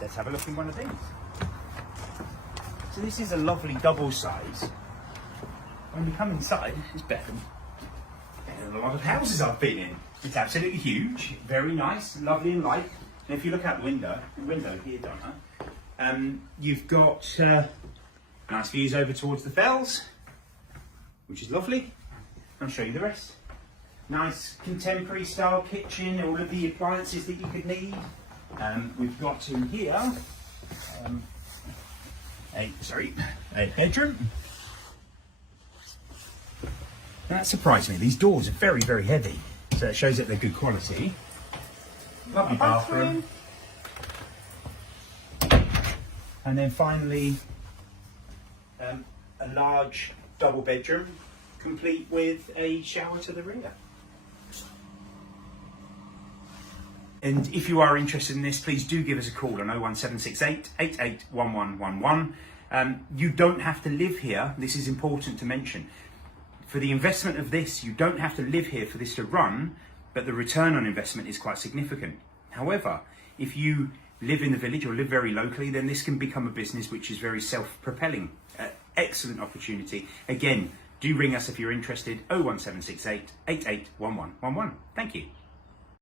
let's have a look in one of these. So this is a lovely double size. When we come inside, it's better than a lot of houses I've been in. It's absolutely huge, very nice, lovely and light. And if you look out the window here, Donna, you've got nice views over towards the Fells, which is lovely. I'll show you the rest. Nice contemporary style kitchen, all of the appliances that you could need. We've got in here a bedroom. That surprised me. These doors are very, very heavy, so it shows that they're good quality. Lovely bathroom. And then finally, a large double bedroom, complete with a shower to the rear. And if you are interested in this, please do give us a call on 01768 881111. You don't have to live here. This is important to mention. For the investment of this, you don't have to live here for this to run, but the return on investment is quite significant. However, if you live in the village or live very locally, then this can become a business which is very self-propelling. Excellent opportunity. Again, do ring us if you're interested. 01768 881111. Thank you.